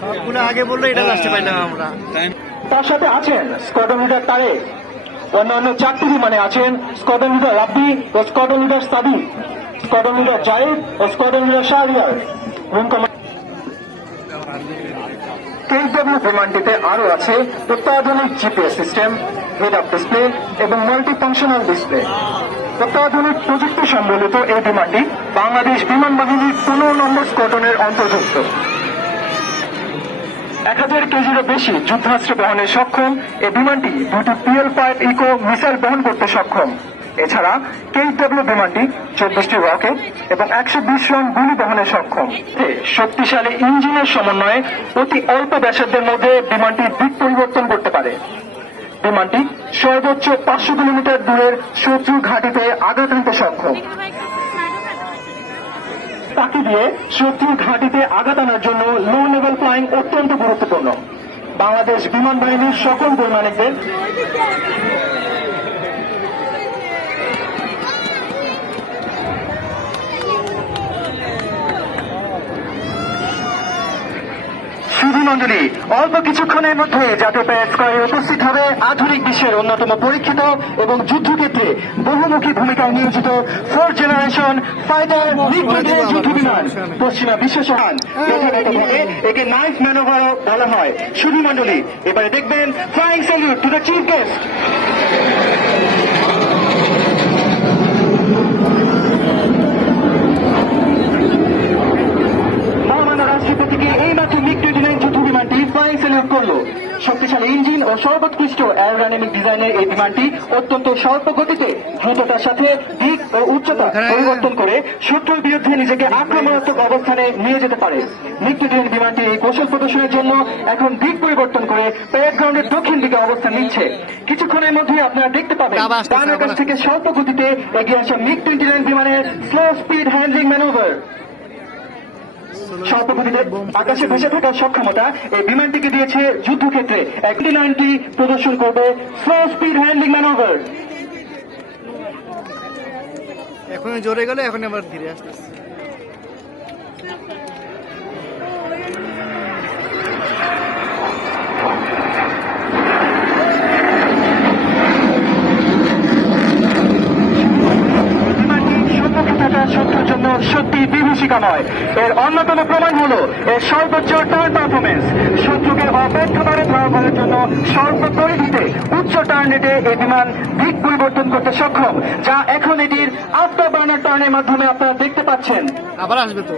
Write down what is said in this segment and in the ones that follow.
সবগুলো আগে বললো এটা আসতে পারলাম আমরা। তার সাথে আছেন স্কোয়াড্রন লিডার তারেক, অন্যান্য 4টি বিমানে আছেন স্কোয়াড্রন লিডার রাব্বি ও স্কোয়াড্রন লিডার সাদি, স্কোয়াড্রন লিডার জায়েদ ও স্কোয়াড্রন লিডার শাহরিয়ার। কেএসডব্লিউ বিমানটিতে আরও আছে অত্যাধুনিক GPS system, head up display এবং মাল্টি ফাংশনাল ডিসপ্লে। অত্যাধুনিক প্রযুক্তি সম্বলিত এই বিমানটি বাংলাদেশ বিমান বাহিনীর 15 নম্বর স্কোয়াড্রনের অন্তর্ভুক্ত। 1000 কেজিরও বেশি যুদ্ধাস্ত্র বহনে সক্ষম এই বিমানটি 2টি PL-5 ইকো মিসাইল বহন করতে সক্ষম। এছাড়া কেএসডব্লিউ বিমানটি 24টি রকেট এবং 120 রাউন্ড গুলি বহনে সক্ষম। শক্তিশালী ইঞ্জিনের সমন্বয়ে অতি অল্প ব্যাসার্ধের মধ্যে বিমানটি দিক পরিবর্তন করতে পারে। বিমানটি সর্বোচ্চ 500 কিলোমিটার দূরের শত্রু ঘাঁটিতে আঘাত হানতে সক্ষম। তাকে দিয়ে শত্রু ঘাঁটিতে আঘাত আনার জন্য লো লেভেল ফ্লাইং অত্যন্ত গুরুত্বপূর্ণ। বাংলাদেশ বিমান বাহিনীর সকল বৈমানিকদের সুধীমণ্ডলী, অল্প কিছুক্ষণের মধ্যে জাতীয় প্যারেড স্কোয়ারে উপস্থিত হবে আধুনিক বিশ্বের অন্যতম পরীক্ষিত এবং যুদ্ধক্ষেত্রে বহুমুখী ভূমিকায় নিয়োজিত 4th জেনারেশন ফাইটার যুদ্ধ বিমান পশ্চিমা বিশ্ব সহান। যথাযথভাবে একে নাইফ ম্যানোভারও বলা হয়। সুধীমণ্ডলী, এবারে দেখবেন flying salute to the chief guest. রাষ্ট্রপতিকে এইমাত্র মিগ-29 যুদ্ধ বিমানটি ফ্লাইং স্যালুট করলো। শক্তিশালী ইঞ্জিন ও সর্বোৎকৃষ্ট অ্যারোডাইনামিক ডিজাইনের এই বিমানটি অত্যন্ত স্বল্প গতিতে দ্রুততার সাথে দিক ও উচ্চতা পরিবর্তন করে শত্রুর বিরুদ্ধে নিজেকে আক্রমণাত্মক অবস্থানে নিয়ে যেতে পারে। মিগ-29 বিমানটি এই কৌশল প্রদর্শনের জন্য এখন দিক পরিবর্তন করে প্যারেড গ্রাউন্ডের দক্ষিণ দিকে অবস্থান নিচ্ছে। কিছুক্ষণের মধ্যে আপনারা দেখতে পাবেন ডান কাছ থেকে স্বল্প গতিতে এগিয়ে আসা মিগ-29 বিমানের স্লো স্পিড হ্যান্ডলিং ম্যানোভার। স্বল্প গতিতে আকাশে ভেসে থাকার সক্ষমতা এই বিমানটিকে দিয়েছে যুদ্ধক্ষেত্রে। 29টি প্রদর্শন করবে স্লো স্পিড হ্যান্ডলিং ম্যানোভার। এখন জোরে গেলে এখন আবার ধীরে আসতেছে। শত্রুর জন্য সত্যি বিভীষিকাময়। এর অন্যতম প্রমাণ হলো এর সর্বোচ্চ টার্ন পারফরমেন্স। শত্রুকে অব্যর্থভাবে ধরা করার জন্য স্বল্প পরিধিতে উচ্চ টার্ন রেটে এই বিমান দিক পরিবর্তন করতে সক্ষম, যা এখন এটির আফটার বার্নার টার্নের মাধ্যমে আপনারা দেখতে পাচ্ছেন। আবার আসবে তো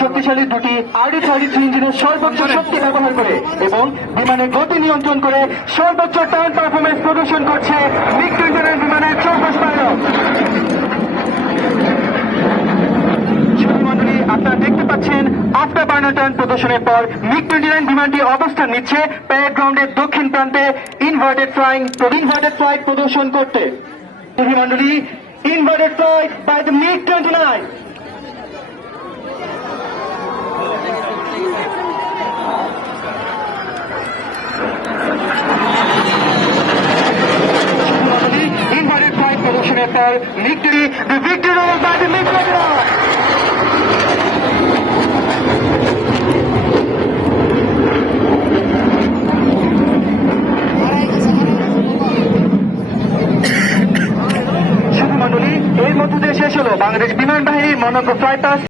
শক্তিশালী দুটি RD-33 ইঞ্জিনের সর্বোচ্চ শক্তি ব্যবহার করে এবং বিমানের গতি নিয়ন্ত্রণ করে সর্বোচ্চ টার্ন পারফরমেন্স প্রদর্শন করছে মিগ-29 বিমানের চৌকস পাইলট। আপনারা দেখতে পাচ্ছেন আফটার বার্নার টার্ন প্রদর্শনের পর মিগ-29 বিমানটি অবস্থান নিচ্ছে প্যারেড গ্রাউন্ডের দক্ষিণ প্রান্তে ইনভার্টেড ফ্লাইট প্রদর্শন করতে। মন্ডলী, ইনভার্টেড ফ্লাইট বাই দ্য মিগ-29। ইনভার্টেড ফ্লাইট প্রদর্শনের পর ভিক্টরি বাই দ্য মিগ-29। এর মধ্যে শেষ হলো বাংলাদেশ বিমান বাহিনীর মনোজ্ঞ ফ্লাইট পাস।